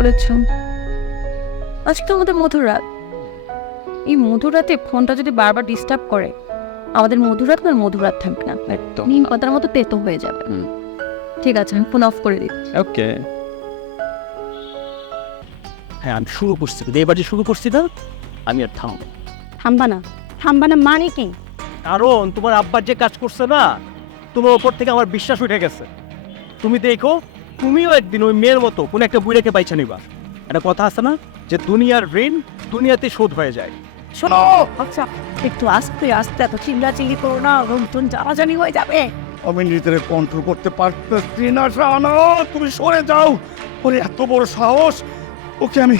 বলেছ। আজকে তো আমাদের মধুরাত। এই মধুরাতে ফোনটা যদি বারবার ডিস্টার্ব করে, আমাদের মধুরাত আর মধুরাত থাকবে না, একদম নিম পাতার মতো তেতো হয়ে যাবে। ঠিক আছে, আমি ফোন অফ করে দিই। ওকে। হ্যাঁ, আমি শুরু করছি, এবার যে শুরু করছি না, আমি আর থাম। থামবা না মানে কি? কারণ তোমার আব্বার যে কাজ করছে না, তোমার ওপর থেকে আমার বিশ্বাস উঠে গেছে। তুমি দেখো, তুমিও একদিন ওই মেয়ের মতো কোন একটা বুড়েকে পাইছা নিবা। একটা কথা আছে না, যে দুনিয়ার ঋণ দুনিয়াতে শোধ হয়ে যায়। শোনো, আচ্ছা একটু আস্তে আস্তে, এত চিল্লাচিল্লি করো না, রুমটুন জানাজানি হয়ে যাবে। আমি নিজের কন্ট্রোল করতে পারতেছি না। শাহানা, তুমি সরে যাও। ওরে এত বড় সাহস, ওকে আমি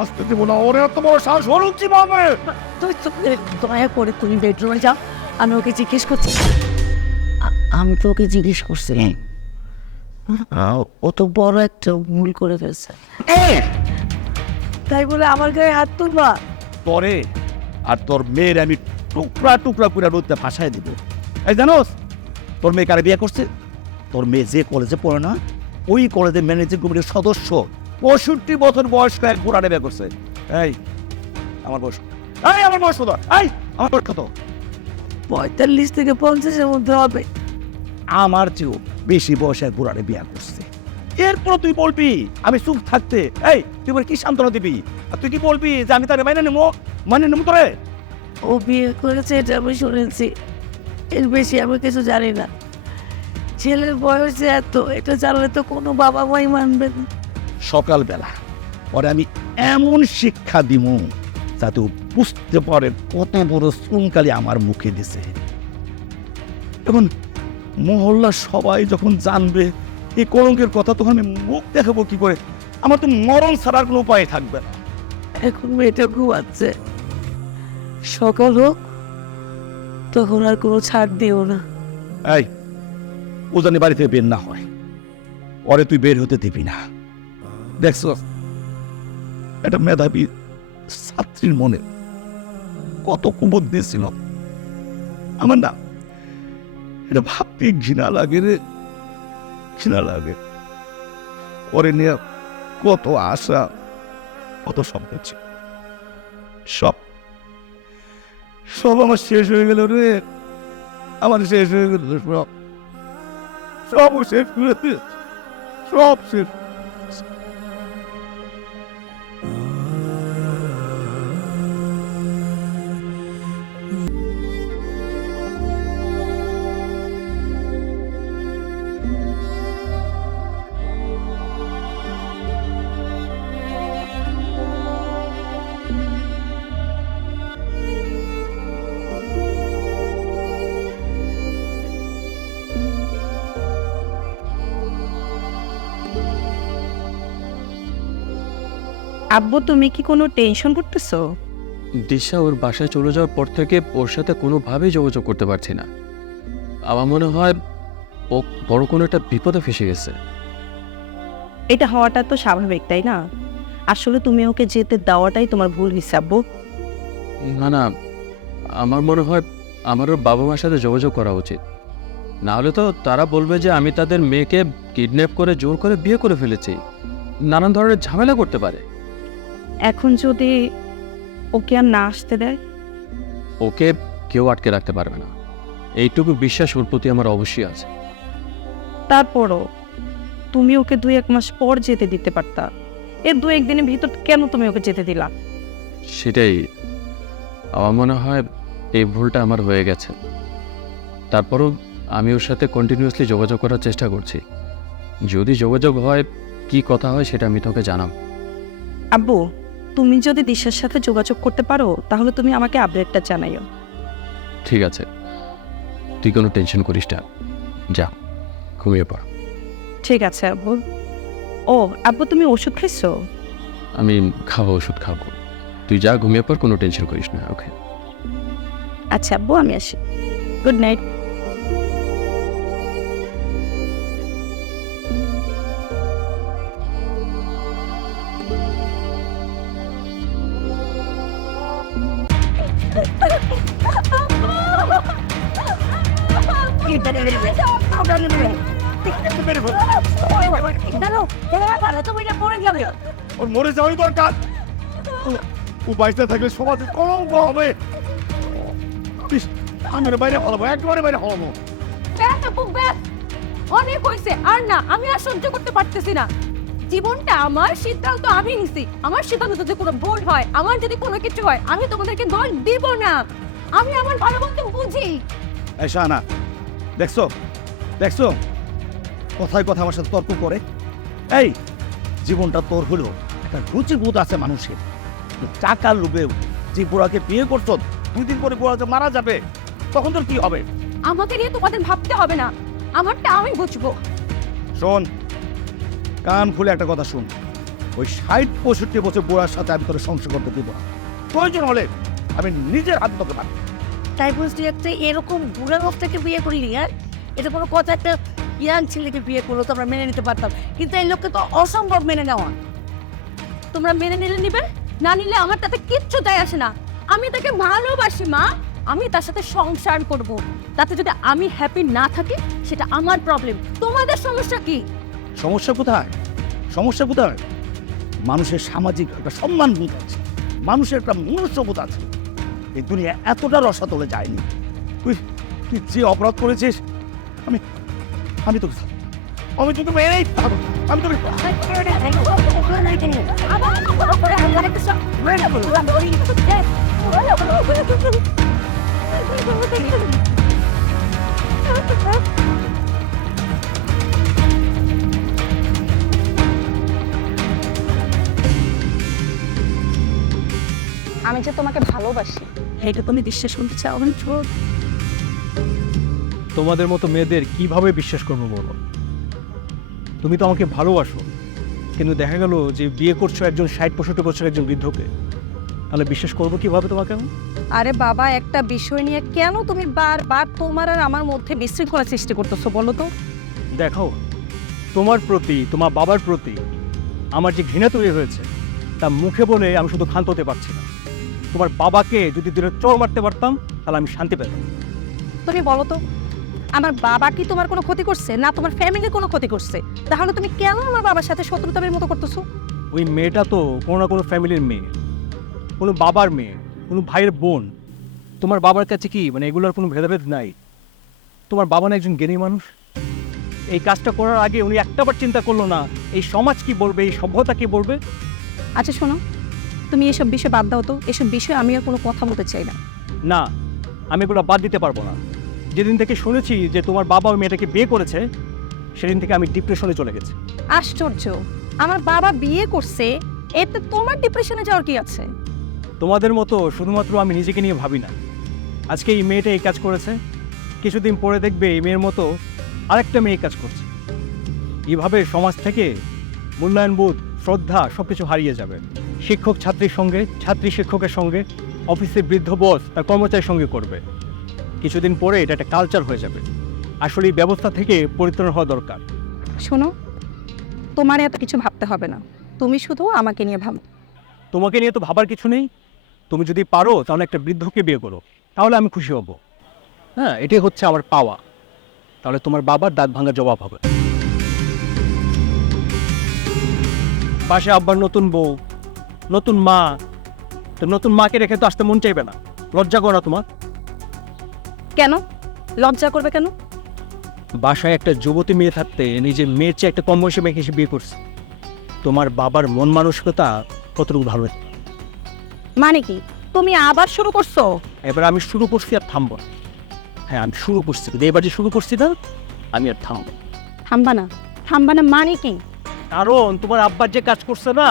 আসতে দেবো না। ওরে এত বড় সাহস হলো কিভাবে? দয়া করে তুমি বেডরুমে যাও, আমি ওকে জিজ্ঞেস করছি। আমি তো ওকে জিজ্ঞেস করছি, ও তো বড় একটা ভুল করে ফেলছে, তাই বলে আমার গায়ে হাত তুলবা? পরে আর তোর মেয়ের আমি টুকরা টুকরা করে রোদতে ভাসায় দিব। এই জানোস, তোর মেয়ে কারে বিয়ে করছে? তোর মেয়ে যে কলেজে পড়ে না, ওই কলেজের ম্যানেজিং কমিটির সদস্য 65 বছর বয়স্ক এক বুড়ারে বিয়ে করছে। এই আমার বয়স, আমার বয়স কত? আমার বয়স কত? 45 থেকে 50-এর মধ্যে হবে। আমার চেয়েও বেশি বয়সের বুড়ারে বিয়ে করছে। এরপর তুই বলবি আমি চুপ থাকতে? তুই বলে কি সান্ত্বনা দিবি? আর তুই কি বলবি যে আমি তারে মাইনে নেবো তোরে? ও বিয়ে করেছে এটা আমি শুনেছি, এর বেশি আমি কিছু জানি না। ছেলের বয়স যে এত, এটা জানলে তো কোনো বাবা মাই মানবে না। সকালবেলা পরে আমি এমন শিক্ষা দিব যাতে ও বুঝতে পারে কত বড় চুনকালি আমার মুখে দিছে। এখন মহল্লার সবাই যখন জানবে এই কলঙ্কের কথা, তখন আমি মুখ দেখাবো কি করে? আমার তো মরণ ছাড়ার কোনো উপায় থাকবে না। এখন মেয়েটা ঘুমাচ্ছে, সকাল হোক তখন আর কোনো ছাড় দিও না। ও জানি বাড়ি থেকে বের না হয়, পরে তুই বের হতে দিবি না। দেখছ, একটা মেধাবী ছাত্রীর মনে কত কুবোধ দিয়েছিল আমার। না, এটা ভাবতে ঘৃণা লাগে রে, ঘৃণা লাগে। পরে নিয়ে কত আশা, কত স্বপ্ন ছিল, সব আমার শেষ হয়ে গেল রে। আমার শেষ হয়ে গেল, সব শেষ করে দিয়েছে, সব শেষ। আব্বু, তুমি কি কোনো টেনশন করতেছো? দিশা ওর বাসায় চলে যাওয়ার পর থেকে ওর সাথে কোনোভাবেই যোগাযোগ করতে পারছি না। আমার মনে হয় ও বড় কোনো একটা বিপদে ফেসে গেছে। এটা হওয়াটা তো স্বাভাবিক, তাই না? আসলে তুমি ওকে যেতে দেওয়াটাই তোমার ভুল হয়েছে আব্বু। না না, আমার মনে হয় আমার ওর বাবা মার সাথে যোগাযোগ করা উচিত। না হলে তো তারা বলবে যে আমি তাদের মেয়েকে কিডন্যাপ করে জোর করে বিয়ে করে ফেলেছি, নানান ধরনের ঝামেলা করতে পারে। এখন যদি ওকে আর না আসতে দেয়? ওকে কেউ আটকে রাখতে পারবে না, এইটুকু বিশ্বাস ওর প্রতি আমার অবশ্যই আছে। তারপরও তুমি ওকে 2-1 মাস পর যেতে দিতে পারতা। এর 2-1 দিনের ভিতর কেন তুমি ওকে যেতে দিলা? সেটাই আমার মনে হয় এই ভুলটা আমার হয়ে গেছে। তারপরও আমি ওর সাথে কন্টিনিউয়াসলি যোগাযোগ করার চেষ্টা করছি। যদি যোগাযোগ হয়, কি কথা হয় সেটা আমি তোকে জানাব। আব্বু, তুমি যদি দিশার সাথে যোগাযোগ করতে পারো তাহলে তুমি আমাকে আপডেটটা জানাইও। ঠিক আছে, তুই কোনো টেনশন করিস না, যা ঘুমিয়ে পড়। ঠিক আছে আব্বু। ও আব্বু, তুমি ওষুধ খাইছো? আমি খাবো, ওষুধ খাবো, তুই যা ঘুমিয়ে পড়, কোনো টেনশন করিস না। ওকে আচ্ছা আব্বু, আমি আসি। Good night. মেরে ফেল। দাঁড়াও, দাঁড়াও, তুমি এটা পড়ে যাবে। ওর মরে যাওয়াই দরকার। ও বাইসটা থাকলে সমাজে কলঙ্ক হবে। ইস, আমি ওর বাইরে ফেলাবো, একেবারে বাইরে ফেলাবো। ব্যাস আপু, ব্যাস। অনেক হয়েছে, আর না, আমি আর সহ্য করতে পারতেছি না। জীবনটা আমার, সিদ্ধান্ত আমি নিছি। আমার সিদ্ধান্ত যদি কোনো ভুল হয়, আমার যদি কোনো কিছু হয়, আমি তোমাদেরকে দোষ দিব না। আমি আমার ভালো মন্দ বুঝি। এই শাহানা, দেখছো দেখছো কথায় কথা আমার সাথে তর্ক করে। এই জীবনটা তোর হলো একটা রুচিবোধ আছে মানুষের। টাকার লোভেও যে বুড়াকে বিয়ে করছো, 2 দিন পরে বুড়া যে মারা যাবে, তখন তোর কি হবে? আমাকে নিয়ে তোমাদের ভাবতে হবে না, আমারটা আমি বুঝবো। শোন, কান খুলে একটা কথা শুন। ওই 60-65 বছর বুড়ার সাথে আমি তোর সংসার করতে দিব না। প্রয়োজন হলে আমি নিজের হাত তোকে পারি। তাই বলছি একটা এরকম বুড়া লোকটাকে বিয়ে করিনি। আর এটা কোনো কথা, একটা ইয়াং ছেলেকে বিয়ে করলো তো আমরা মেনে নিতে পারতাম, কিন্তু এই লোককে তো অসম্ভব মেনে নেওয়া। তোমরা মেনে নিলে নিবে, না নিলে আমার তাতে কিচ্ছু যায় আসে না। আমি তাকে ভালোবাসি মা, আমি তার সাথে সংসার করব। তাতে যদি আমি হ্যাপি না থাকি, সেটা আমার প্রবলেম। তোমাদের সমস্যা কি? সমস্যা কোথায়? সমস্যা কোথায়? মানুষের সামাজিক একটা সম্মানবোধ আছে, মানুষের একটা মনুষ্যবোধ আছে। এই দুনিয়া এতটা রসাতলে যায়নি। তুই তুই যে অপরাধ করেছিস, আমি আমি তোকে আমি তোকে মেরেই ছাড়বো। আমি তোকে আমি যে তোমাকে ভালোবাসি, এটা তুমি বিশ্বাস করতে চাও না? ছোট তোমাদের মতো মেয়েদের কিভাবে বিশ্বাস করবো বলো? তুমি তো আমাকে ভালোবাসো, কিন্তু দেখা গেল যে বিয়ে করছো একজন 60-65 বছর একজন বৃদ্ধকে, তাহলে বিশ্বাস করবো কিভাবে তোমাকে আমি? আরে বাবা, একটা বিষয় নিয়ে কেন তুমি বারবার তোমার আর আমার মধ্যে বিশৃঙ্খলা সৃষ্টি করতেছো বলো তো? দেখো, তোমার প্রতি, তোমার বাবার প্রতি আমার যে ঘৃণা তৈরি হয়েছে, তা মুখে বলে আমি শুধু ক্ষান্ত হতে পারছি না। তোমার বাবাকে যদি দূরে চোর মারতে পারতাম, তাহলে আমি শান্তি পেতাম। তুমি বলো তো, আমার বাবা কি তোমার কোনো ক্ষতি করছে, না তোমার ফ্যামিলির কোনো ক্ষতি করছে? তাহলে তুমি কেন আমার বাবার সাথে শত্রুতার মতো করতেছো? ওই মেয়েটা তো কোনো না কোনো ফ্যামিলির মেয়ে, কোনো বাবার মেয়ে, কোনো ভাইয়ের বোন। তোমার বাবার কাছে কি মানে এগুলোর কোনো ভেদাভেদ নাই? তোমার বাবা না একজন জ্ঞানী মানুষ? এই কাজটা করার আগে উনি একটাবার চিন্তা করলো না এই সমাজ কি বলবে, এই সভ্যতা কি বলবে? আচ্ছা শোনো, তুমি এসব বিষয়ে বাদ দাও তো। এসব বিষয়ে আমি আর কোনো কথা বলতে চাই না। না, আমি এগুলো বাদ দিতে পারবো না। যেদিন থেকে শুনেছি যে তোমার বাবা ওই মেয়েটাকে বিয়ে করেছে, সেদিন থেকে আমি ডিপ্রেশনে চলে গেছি। আশ্চর্য, আমার বাবা বিয়ে করছে, এতে তোমার ডিপ্রেশনে যাওয়ার কি আছে? তোমাদের মতো শুধুমাত্র আমি নিজেকে নিয়ে ভাবি না। আজকে এই মেয়েটা এই কাজ করেছে, কিছুদিন পরে দেখবে এই মেয়ের মতো আরেকটা মেয়ে কাজ করছে। এইভাবে সমাজ থেকে মূল্যায়নবোধ, শ্রদ্ধা সব কিছু হারিয়ে যাবে। শিক্ষক ছাত্রীর সঙ্গে, ছাত্রী শিক্ষকের সঙ্গে, অফিসে বৃদ্ধ বস তার কর্মচারীর সঙ্গে করবে। কিছুদিন পরে এটা একটা কালচার হয়ে যাবে। আসলে এই ব্যবস্থা থেকে পরিত্রাণ হওয়া দরকার। শোনো, তোমার এত কিছু ভাবতে হবে না, তুমি শুধু আমাকে নিয়ে ভাবো। তোমাকে নিয়ে তো ভাবার কিছু নেই। তুমি যদি পারো তাহলে একটা বৃদ্ধকে বিয়ে করো, তাহলে আমি খুশি হব। হ্যাঁ, এটাই হচ্ছে আমার পাওয়া। তাহলে তোমার বাবার দাঁত ভাঙার জবাব হবে। পাশে আব্বার নতুন বউ, নতুন মা, তো নতুন মাকে রেখে তো আসতে মন চাইবে না। লজ্জা করো না তোমার? কেন লজ্জা করবে কেন? বাসায় একটা যুবতী মেয়ে থাকতে নিজের মেয়ের চেয়ে একটা কম বয়সী মেয়েকে এসে বিয়ে করছে। তোমার বাবার মন মানসিকতা কতটুকু ভালো? মানে কি তুমি আবার শুরু করছো? এবার আমি শুরু করছি আর থামবো না। হ্যাঁ, আমি শুরু করছি, কিন্তু এবার যে শুরু করছি না, আমি আর থামবো। থামবা না? থামবা না মানে কি? কারণ তোমার আব্বার যে কাজ করছে না,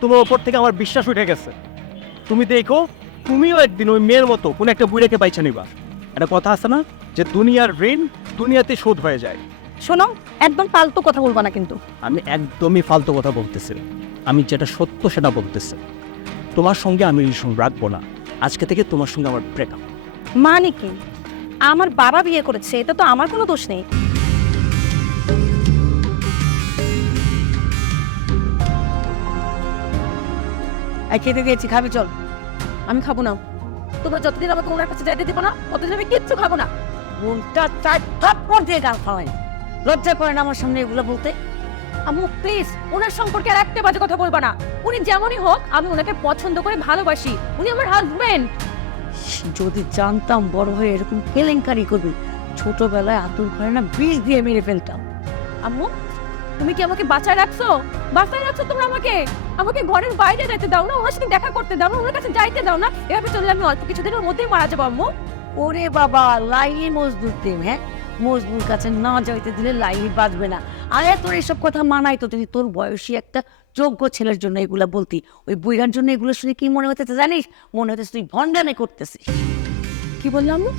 তোমার ওপর থেকে আমার বিশ্বাস উঠে গেছে। তুমি দেখো, তুমিও একদিন ওই মেয়ের মতো কোনো একটা বুড়াকে পাইছা নিবা। একটা কথা আছে না যে দুনিয়ার ঋণ দুনিয়াতে শোধ হয়ে যায়। শোনো, একদম ফালতু কথা বলবা না কিন্তু। আমি একদমই ফালতু কথা বলতেছি না। আমি যেটা সত্য সেটা বলতেছি। তোমার সঙ্গে আমি রিলেশন রাখবো না। আজকে থেকে তোমার সঙ্গে আমার ব্রেকআপ। মানে কি? আমার বাবা বিয়ে করেছে, এটা তো আমার কোনো দোষ নেই। খেতে দিয়েছি, খাবি চল। আমি খাবো না। তোমরা যতদিন আমাকে ওনার কাছে যাইতে দিব না, ততদিন আমি কিচ্ছু খাবো না। মনটা চার থাপ্পড় দিয়ে গাল খাওয়াই। লজ্জা করে না আমার সামনে এগুলো বলতে? আম্মু প্লিজ ওনার সম্পর্কে আর একটা বাজে কথা বলবা না। উনি যেমনই হোক আমি ওনাকে পছন্দ করে ভালোবাসি, উনি আমার হাজবেন্ড। যদি জানতাম বড় হয়ে এরকম কেলেঙ্কারি করবি, ছোটবেলায় আতুর ঘরে না বিষ দিয়ে মেরে ফেলতাম। আম্মু তুমি কি আমাকে বাঁচায় রাখছো? বাঁচায় রাখছো তোমরা আমাকে? আমাকে ঘরের বাইরে যেতে দাও না, ওনার সাথে দেখা করতে দাও না, ওনার কাছে যাইতে দাও না। এভাবে চললে আমি অল্প কিছুদিনের মধ্যেই মারা যাবো আম্মু। ওরে বাবা, লাইলি মজদুর দেব, হ্যাঁ? মজদুর কাছে না যাইতে দিলে লাইলি বাঁচবে না। আরে তোর এসব কথা মানাই তো, তুই তোর বয়সী একটা যোগ্য ছেলের জন্য এগুলা বলতি। ওই বুইরার জন্য এগুলো শুনে কি মনে হতেছে জানিস? মনে হতেছে তুই ভণ্ডামি করতেছিস। কি বললাম আম্মু?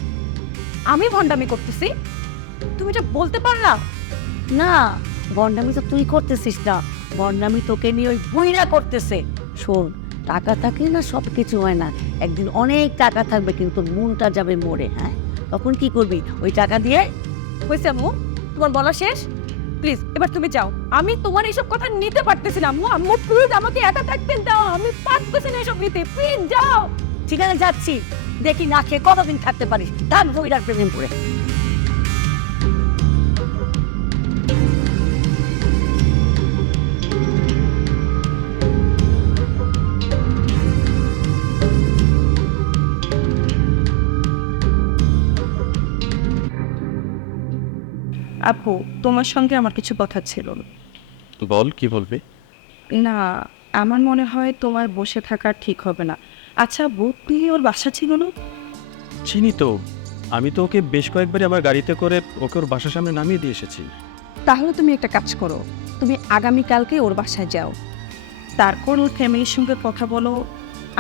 আমি ভন্ডামি করতেছি? তুমি এটা বলতে পারলা? না, ভণ্ডামি তো তুই করতেছিস না, ভণ্ডামি তোকে নিয়ে ওই বুইরা করতেছে। শোন, টাকা থাকলে না সব কিছু হয় না। একদিন অনেক টাকা থাকবে কিন্তু তোর মনটা যাবে মরে, হ্যাঁ? তখন কি করবি ওই টাকা দিয়ে? হয়েছে আম্মু, তোমার বলা শেষ? প্লিজ এবার তুমি যাও, আমি তোমার এইসব কথা নিতে পারতেছি না আম্মু। আম্মু প্লিজ আমাকে একা থাকতে দাও, আমি পারতেছি না এসব নিতে, প্লিজ যাও। ঠিক আছে যাচ্ছি, দেখি না খেয়ে কতদিন থাকতে পারিস। তার বুইরার প্রেমে পড়ে। আপু, তোমার সঙ্গে আমার কিছু কথা ছিল। বল, কি বলবি? না, আমার মনে হয় তোমার বসে থাকা ঠিক হবে না। আচ্ছা আপু, তুমি ওর বাসা ছিল না? চিনি তো, আমি তো ওকে বেশ কয়েকবারই আমার গাড়িতে করে ওকে ওর বাসার সামনে নামিয়ে দিয়ে এসেছি। তাহলে তুমি একটা কাজ করো, তুমি আগামীকালকে ওর বাসায় যাও, তারপর ওর ফ্যামিলির সঙ্গে কথা বলো।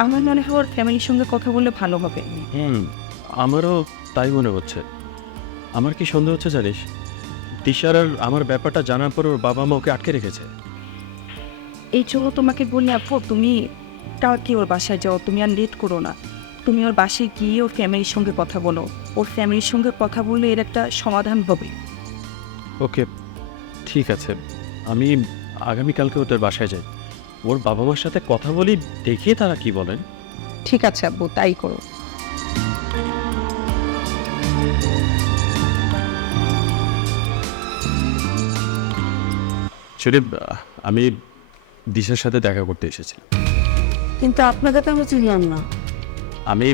আমার মনে হয় ওর ফ্যামিলির সঙ্গে কথা বললে ভালো হবে। আমারও তাই মনে হচ্ছে। আমার কি সন্দেহ হচ্ছে জানিস, দিশার আর আমার ব্যাপারটা জানার পর ওর বাবা মা ওকে আটকে রেখেছে। এই জন্য তোমাকে বলি আপু, তুমি কালকে ওর বাসায় যাও, তুমি আর লেট করো না। তুমি ওর বাসায় গিয়ে ওর ফ্যামিলির সঙ্গে কথা বলো, ওর ফ্যামিলির সঙ্গে কথা বললে এর একটা সমাধান হবে। ওকে, ঠিক আছে, আমি আগামীকালকে ওদের বাসায় যাই, ওর বাবা মার সাথে কথা বলি, দেখি তারা কি বলেন। ঠিক আছে আব্বু, তাই করো। শরীফ, আমি দিশার সাথে দেখা করতে এসেছি। কিন্তু আপনাকে তো আমরা চিনলাম না। আমি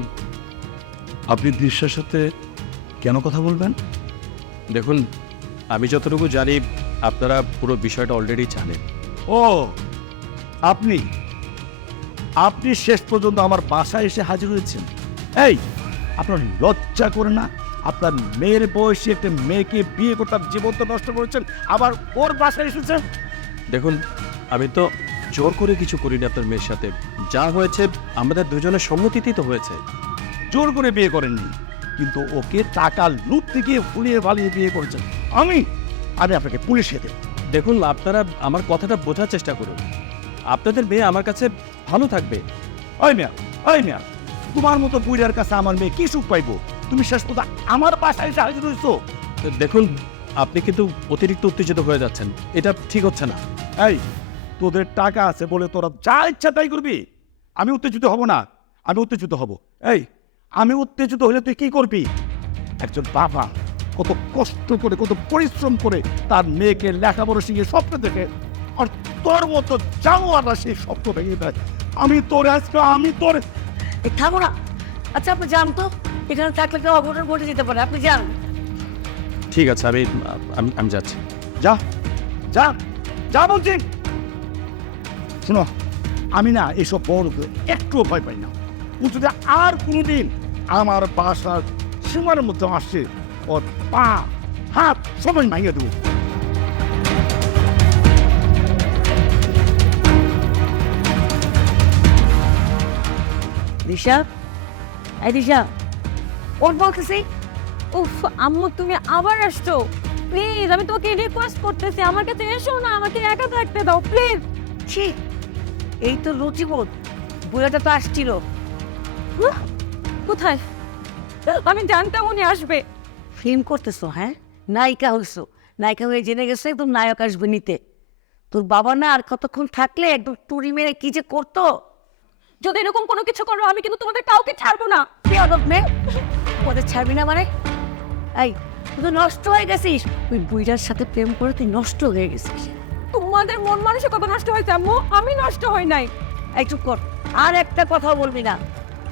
আপনি দৃশ্যের সাথে কেন কথা বলবেন? দেখুন, আমি যতটুকু জানি আপনারা পুরো বিষয়টা অলরেডি জানেন। ও, আপনি আপনি শেষ পর্যন্ত আমার বাসায় এসে হাজির হয়েছেন। এই, আপনার লজ্জা করে না? আপনার মেয়ের বয়সী একটা মেয়েকে বিয়ে করে তার জীবন তো নষ্ট করেছেন, আবার ওর বাসায় এসেছেন। দেখুন, আমি তো জোর করে কিছু করিনি আপনার মেয়ের সাথে, যা হয়েছে আমাদের দুজনের সম্মতিতেই তো হয়েছে। জোর করে বিয়ে করেননি, কিন্তু ওকে টাকা লুটতে গিয়ে ফুলিয়ে ভালিয়ে বিয়ে করেছেন। আমি আপনাকে পুলিশে দেব। দেখুন, আপনারা আমার কথাটা বোঝার চেষ্টা করুন, আপনাদের মেয়ে আমার কাছে ভালো থাকবে। ওই মেয়া, তোমার মতো বুড়ার কাছে আমার মেয়ে কি সুখ পাইবো? তুমি শেষ পর্যন্ত আমার বাসায় এসে হাজির হয়েছো। দেখুন, আপনি কিন্তু অতিরিক্ত উত্তেজিত হয়ে যাচ্ছেন, এটা ঠিক হচ্ছে না। এই, তোদের টাকা আছে বলে তোরা যা ইচ্ছা তাই করবি। আমি উত্তেজিত হব না, আমি উত্তেজিত হব। এই, আমি উত্তেজিত হলে তুই কি করবি? একজন বাবা কত কষ্ট করে, কত পরিশ্রম করে তার মেয়েকে লেখাপড়া শিখিয়ে স্বপ্ন দেখে, আর তোর মতো জানোয়াররা সেই স্বপ্ন ভেঙে দেয়। আমি তোর থামো না। আচ্ছা আপনি যান তো, এখানে থাকলে কেউ অঘটন ঘটে যেতে পারে। আপনি যান। ঠিক আছে, আমি যাচ্ছি। যা যা যা বলছি। শোনো, আমি না এসব বড় একটুও ভয় পাই না। ও যদি আর কোনোদিন আমার বাসার সীমার মধ্যে আসছে, ওর পা হাত সবাই ভাঙিয়ে দেবো। দিশা, এই দিশা, ওর বলতেছি। উফ আম্মু তুমি আবার আসছো? প্লিজ আমি তোমাকে রিকোয়েস্ট করতেছি, আমার কাছে এসো না, আমাকে একা থাকতে দাও প্লিজ। ছি, এই তো রুচিবোধ। বুড়াটা তো আসছিল। কোথায়? আমি জানতাম উনি আসবে। ফিল্ম করতেছো, হ্যাঁ? নায়িকা হইছো, নায়িকা হয়ে জেনে গেছে একদম নায়ক আসবে নিতে। তোর বাবা না আর কতক্ষণ থাকলে একদম টুরি মেরে কি যে করতো। যদি এরকম কোনো কিছু করো আমি কিন্তু তোমাদের কাউকে ছাড়বো না। বেয়াদব মেয়ে, ওদের ছাড়বি না মানে? এই, তুই তো নষ্ট হয়ে গেছিস, ওই বুইটার সাথে প্রেম করে তুই নষ্ট হয়ে গেছিস। তোমাদের মন মানসিকতা নষ্ট হয়েছে আম্মু, আমি নষ্ট হই নাই। এই চুপ কর, আর একটা কথা বলবি না।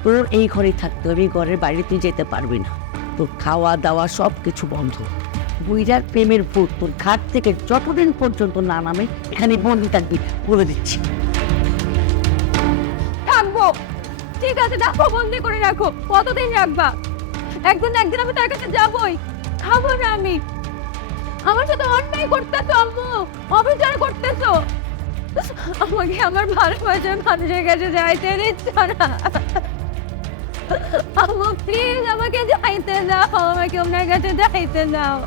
তোর এই ঘরেই থাকতে হবে, এই ঘরের বাইরে তুই যেতে পারবি না। তোর খাওয়া দাওয়া সব কিছু বন্ধ। বুইরার প্রেমের ভূত তোর ঘাট থেকে যতদিন পর্যন্ত না নামে এখানে বন্দি থাকবি, বলে দিচ্ছি। থাকবো, ঠিক আছে, রাখো, বন্দি করে রাখো। কতদিন রাখবা? একদিন না একদিন আমি তার কাছে যাবই, খাবো না আমি। আমার সাথে অন্যায় করতেছো আম্মু, অবিচার করতেছো। আমাকে আমার ভালোবাসার মানুষের কাছে যাইতে দিচ্ছ না। আম্মু প্লিজ আমাকে যাইতে দাও, আমাকে ওনার কাছে যাইতে দাও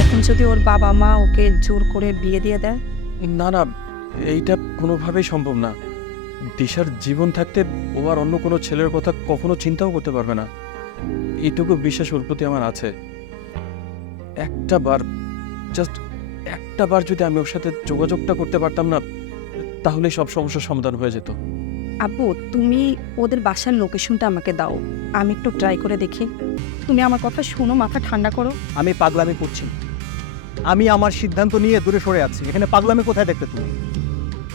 এখন যদি ওর বাবা মা ওকে জোর করে বিয়ে দিয়ে দেয়? না না, এইটা কোনোভাবেই সম্ভব না। দিশার জীবন থাকতে ও আর অন্য কোনো ছেলের কথা কখনো চিন্তাও করতে পারবে না। এইটুকু বিশ্বাস ওর প্রতি আমার আছে। একটা বার, জাস্ট একটা বার যদি আমি ওর সাথে যোগাযোগটা করতে পারতাম না, তাহলে সব সমস্যার সমাধান হয়ে যেত। আব্বু, তুমি ওদের বাসার লোকেশনটা আমাকে দাও, আমি একটু ট্রাই করে দেখি। তুমি আমার কথা শোনো, মাথা ঠান্ডা করো। আমি পাগলামি করছি না। আমি আমার সিদ্ধান্ত নিয়ে দূরে সরে আছি। এখানে পাগলামি কোথায় দেখতে তুমি?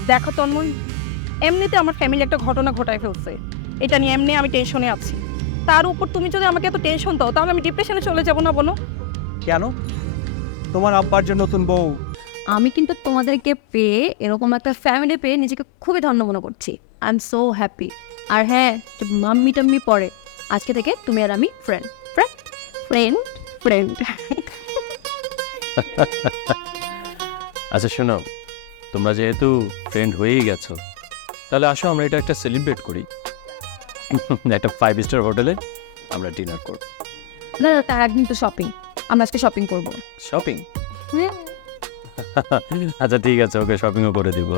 দেখো তন্ময়, এমনিতে আমার ফ্যামিলি একটা ঘটনা ঘটায় ফেলছে, এটা নিয়ে এমনি আমি টেনশনে আছি। তার উপর তুমি যদি আমাকে এত টেনশন দাও, তাহলে আমি ডিপ্রেশনে চলে যাবো না বলো? কেন? তোমার আব্বার যে নতুন বউ। আমি কিন্তু তোমাদেরকে পেয়ে, এরকম একটা ফ্যামিলি পেয়ে নিজেকে খুবই ধন্য মনে করছি। I am so happy. আর হ্যাঁ, মাম্মি টাম্মি পরে, আজকে থেকে তুমি আর আমি ফ্রেন্ড ফ্রেন্ড ফ্রেন্ড ফ্রেন্ড। আচ্ছা শোনো, তোমরা যেহেতু ফ্রেন্ড হয়েই গেছো, তাহলে আসো আমরা এটা একটা সেলিব্রেট করি। একটা 5 স্টার হোটেলে আমরা ডিনার করব। না না, তার একদিন তো শপিং, আমরা আজকে শপিং করবো। শপিং? আচ্ছা ঠিক আছে, ওকে শপিংও করে দিব।